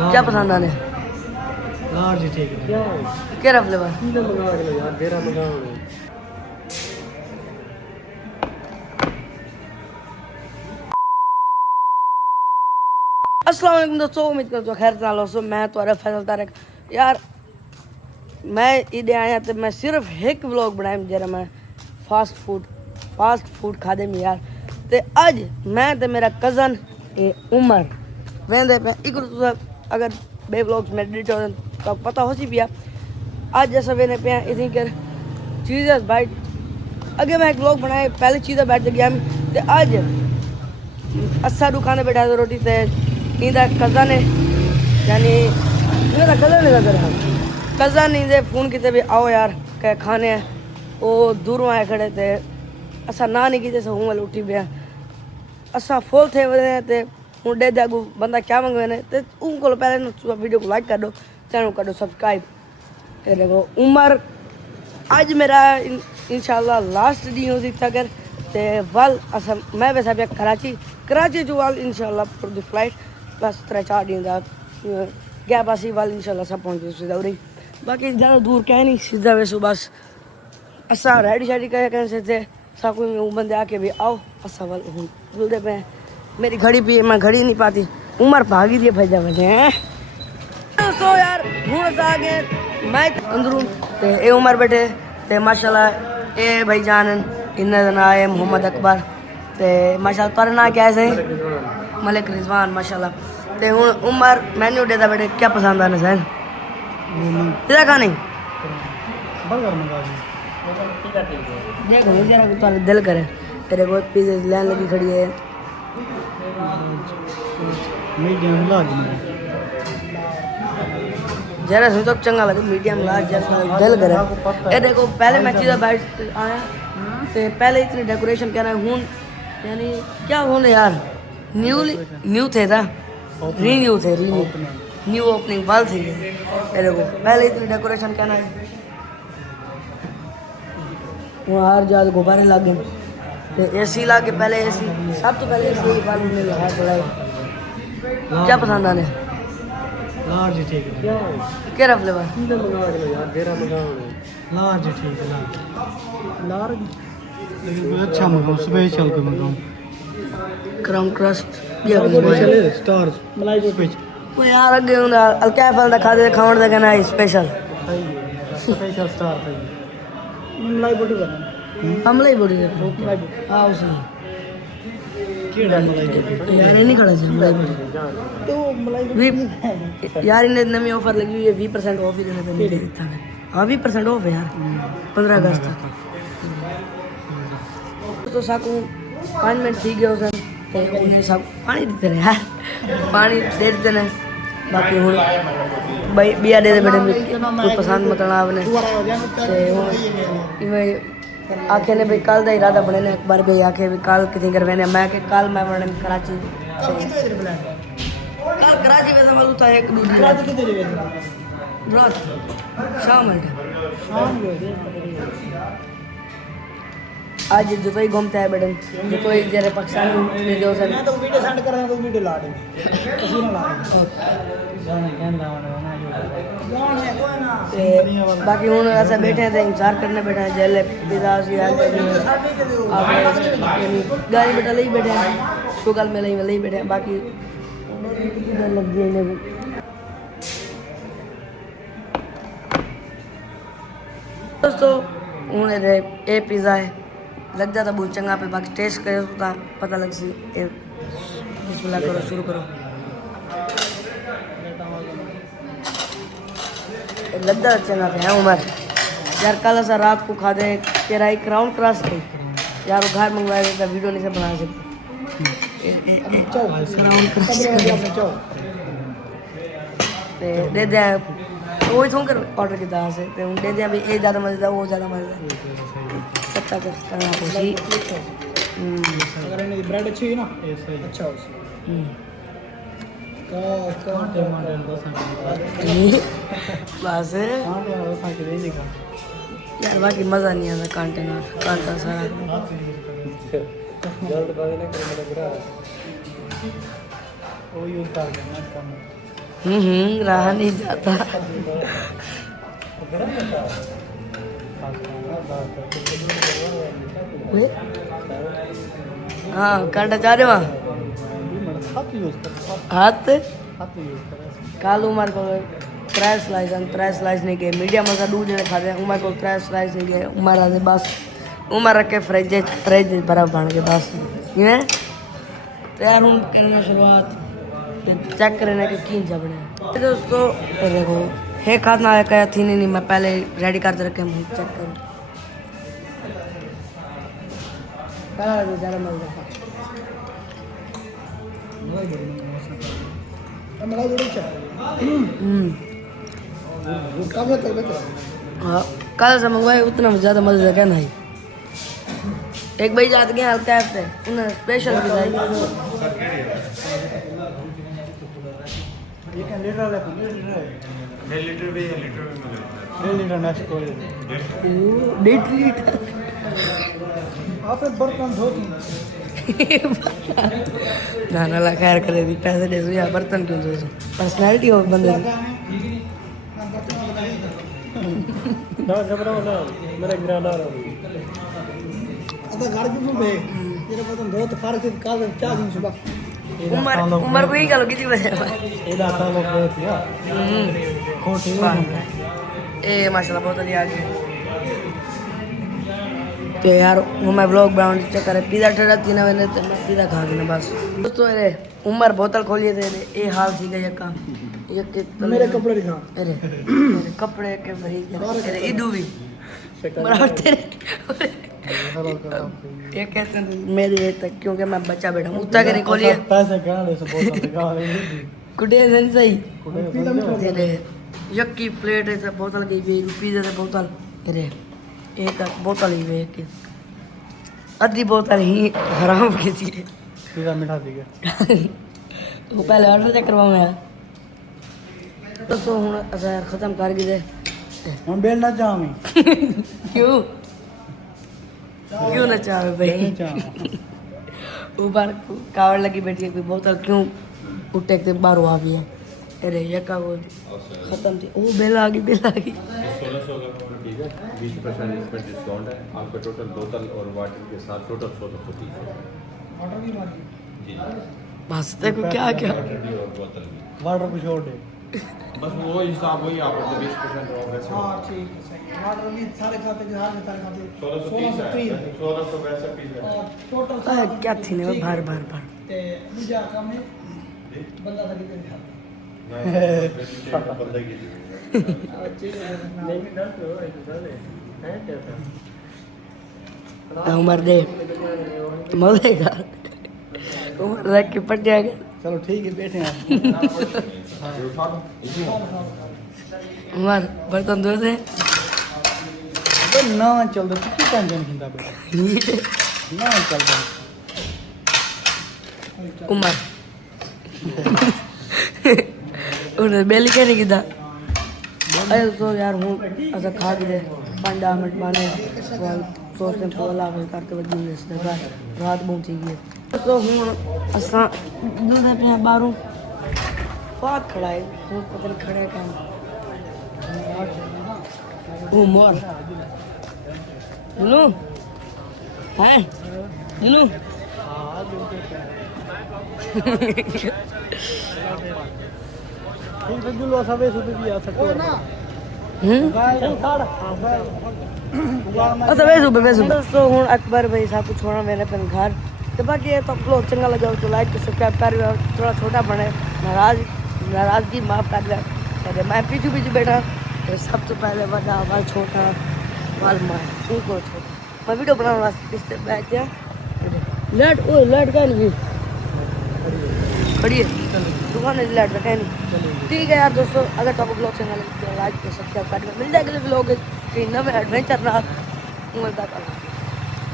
क्या पसंद आने लार्ज ठीक है केरा फ्लेवर मंगा के यार तेरा मंगा अस्सलाम वालेकुम दोस्तों, उम्मीद करता हूँ खैर चालो सो। मैं तो फैसल तारक यार, मैं इधर आया तो मैं सिर्फ एक व्लॉग बनाया जरा मैं फास्ट फूड खादे में यार। तो अज मैं तो मेरा कज़न उमर वेंदे पे एक अगर बे व्लॉग्स में डिट हो तो पता हो सी पिया। अज अस वेने पे इतनी कर चीज़ बाइट अगे मैं एक व्लॉग बनाया पहले चीज़ बैठ गया तो अज असा दुकान बैठा तो रोटी ते इंदा कज़न है यानी मेरा कज़न है कज़न इंदे फोन किते भी आओ यार कह खाने हैं वो दूरों आए खड़े थे असा ना नहीं की हूँ वाले उठी पिया असा फुल थे वे ते हूँ डे अगू बंदा क्या मंगवे ने तो उनको पहले वीडियो को लाइक कर दो, चैनल कर दो सब्सक्राइब। देखो उमर आज मेरा इंशाल्लाह लास्ट डी होती तक ते वल असा मैं वैसा पे कराची जो वाल इंशाल्लाह फॉर द फ्लाइट बस 3-4 दिन का गैप आसी वाल इंशाल्लाह सब पहुंच सीधा उरी बाकी ज़्यादा दूर कह नहीं सीधा वैसे बस असा रेडी शेडी कह सकते सब कोई बंदे आके भी आओ असा वाल बोलते पे मेरी घड़ी भी मैं घड़ी नहीं पाती उमर भागी दिए भजा बजे हैं तो यार हूँ आगे मैं अंदरू ते ए उमर बैठे ते माशाल्लाह ए भाई जान इन्ना ना है मोहम्मद अकबर ते माशाल्लाह पर ना क्या है मलिक रिजवान माशाल्लाह ते हूँ उमर मेन्यू देता बेटे क्या पसंद आने सैन इधर खाने देखो जरा तुम्हारा दिल करे तेरे को पिज़्ज़ा लाइन लगी खड़ी है जरा सोचो चंगा लगे मीडियम लार्ज जैसा दिल करे। ये देखो पहले मैं चीज़ बैठ आया तो पहले इतनी डेकोरेशन कर रहे हूँ यानी क्या होने यार न्यू थे था न्यू ओपनिंग बाल थी। ये देखो पहले इतनी डेकोरेशन करना है वहाँ हर जगह गुब्बारे लगे तो एसी ला के पहले एसी सब तो पहले एसी लगा थोड़ा क्या पसंद आने लार्ज ठीक है केरा फ्लेवर मंगा के यार तेरा मंगा लार्ज ठीक है लार्ज लेकिन अच्छा मंगाओ स्पेशल का मंगाओ क्राउन क्रस्ट स्पेशल स्टार मलाई स्पेशल वो यार अगे हुंदा अलका फल दा खादे खावण दा कहना स्पेशल स्पेशल स्टार था मलाई बड़ी बना हमले बड़ी हां उसी केड़ा मलाई यार नहीं खड़ा है मलाई बड़ी तो मलाई यार इन्हें नवी ऑफर लगी हुई है 20% ऑफ ही देने पे मुझे देता है। हाँ 20% ऑफ है यार 15 अगस्त तक तो साकू 5 मिनट ठीक है उसे तो उन्हें सब पानी देते हैं यार पानी दे देते हैं बाकी हूँ भाई बिया दे दे बेटे कोई पसंद मत आपने आखे ने भाई कल का इरादा बने ने एक बार भाई आखे भी कल कितनी करवे ने मैं के कल मैं बने कराची कल कराची वैसे मैं उठा एक दूसरी कराची कितने बजे रात शाम में आज जो तो ही घूमता है बेटन जो तो ही जरे पाकिस्तान वीडियो से मैं तो वीडियो सेंड कर रहा हूं तो वीडियो ला दे तस्वीर ला गाना कहना बाकी हूँ ऐसा बैठे थे इंतजार करने बैठे हैं जेल पिज़्ज़ा सी गाड़ी बैठा ले बैठे हैं शुगल में ले बैठे हैं बाकी लग गई दोस्तों हूँ ये पिज़्ज़ा है लग जाता बहुत चंगा पे बाकी टेस्ट करे तो पता लग सी बिस्मिल्लाह करो शुरू करो लग जाता चंगा पे है उमर यार कल ऐसा रात को खा दे तेरा एक क्राउन क्रस्ट थी यार वो घर मंगवाया देता वीडियो नहीं से बना सकते क्राउन क्रस्ट दे दे वो ही कर ऑर्डर किया से दे दिया भी ये ज़्यादा मज़ेदार वो ज़्यादा मज़ेदार सच्चा करना खुशी अगर इनकी ब्रेड अच्छी हुई ना अच्छा उसी कांटे मारे बस यार बाकी मज़ा नहीं आता कांटे ना कांटा सारा जल्द बाजी ना कर मेरा वो यूज़ कर देना रहा नहीं जाता। हाँ कांटा चाह रहे वहाँ हाथ काल उमर को त्रै स्लाइस नहीं गए मीडियम मजा दूध जने खा रहे उमर को त्रै स्लाइस नहीं गए उमर आते बस उमर रख के फ्रिज बर्फ बन के बस ये तो यार हम करना शुरुआत चेक करने के तीन जबने दोस्तों देखो है खाना है क्या थी नहीं मैं पहले रेडी करते रखे हम चेक करूँ ज़्यादा मजा हाँ कल से मंगवाए उतना ज़्यादा मजा क्या नहीं एक भाई जाते गए हल्का हफ्ते उन्हें स्पेशल भी बर्तन धोती ना ना खैर करे दी पैसे दे या बर्तन क्यों दो पर्सनालिटी हो बंदे की मेरा गिराना अब घर क्यों बे तेरे बर्तन धो तो फार से काल क्या दिन सुबह उमर को ही गलो कितनी बजे एदा का लोग गए थे खोटी ए माशाल्लाह बहुत बढ़िया आ गई तो यार वो मैं व्लॉग बनाने चक्कर है पिज़्ज़ा ठहरा तीन बजे तो मैं पिज़्ज़ा खा गया बस दोस्तों अरे उमर बोतल खोलिए थे ये हाल थी गया का ये के मेरे कपड़े दिखा अरे मेरे कपड़े के भाई अरे इदू भी बराबर तेरे ये कहते हैं मेरे ये तक क्योंकि मैं बच्चा बैठा हूँ उतना के खोलिए पैसे गाने से बोतल दिखा कुटे जन सही तेरे यक्की प्लेट है बोतल गई पिज़्ज़ा से बोतल अरे एक बोतल ही एक आधी बोतल ही हराम की थी पिज़्ज़ा मिठा दी गया वो पहले ऑर्डर चेक करवाऊँ यार तो हूँ असा यार ख़त्म कर गए हम बेलना चाहूँ क्यों ना चाहे भाई ऊपर कावड़ लगी बैठी है कोई बोतल क्यों उठे के बाहर आ गई है अरे ये का वो खत्म थी वो बेल आ गई 1600 का 20% इसमें डिस्काउंट है आपका टोटल बोतल और वाटर के साथ टोटल 1630 वाटर की बात जी बस देखो क्या क्या वाटर भी और बोतल भी वाटर को छोड़ दे बस वो हिसाब वही आप 20% ऑफ वैसे हाँ ठीक है सही वाटर भी सारे खाते के सारे खाते 1630 है 1600 वैसा पीस है और टोटल क्या थी ने बार बार ते दूजा काम में बंदा था कितने था बंदा की उमर दे मजेगा उमर रख के पट जाएगा चलो ठीक है बैठे हैं उमर बर्तन धो दे तो ना चल दो कितनी टेंशन खिंदा पे ना चल दो उमर उन्हें बेली कहने की था अरे तो यार हूँ ऐसा खा के दे 5 मिनट माने सोचते हैं पोला करते वक्त रात बहुत ही गई तो हूँ असा दूध पे बाहरों फात खड़ा है हूँ पता नहीं खड़ा है क्या वो मोर नुनू है नुनू ठीक है जुलवा सबे सुबह भी आ सकते हो ना दोस्तों हूँ अकबर भाई साहब को छोड़ा मैंने अपने घर तो बाकी ये तो ब्लॉग चंगा लगा तो लाइक तो सब्सक्राइब कर थोड़ा छोटा बने नाराजगी माफ कर दिया अरे मैं पीछू बैठा तो सब तो पहले बड़ा बाल छोटा बाल मार उनको छोटा मैं वीडियो बनाने वास्ते इससे बैठ गया लाइट का नहीं खड़ी है दुकान है लाइट रखा नहीं ठीक है यार दोस्तों अगर तो आपको ब्लॉग चंगा लगे तो लाइक तो सब्सक्राइब कर मिल जाएगा ब्लॉग कहीं नवे एडवेंचर रहा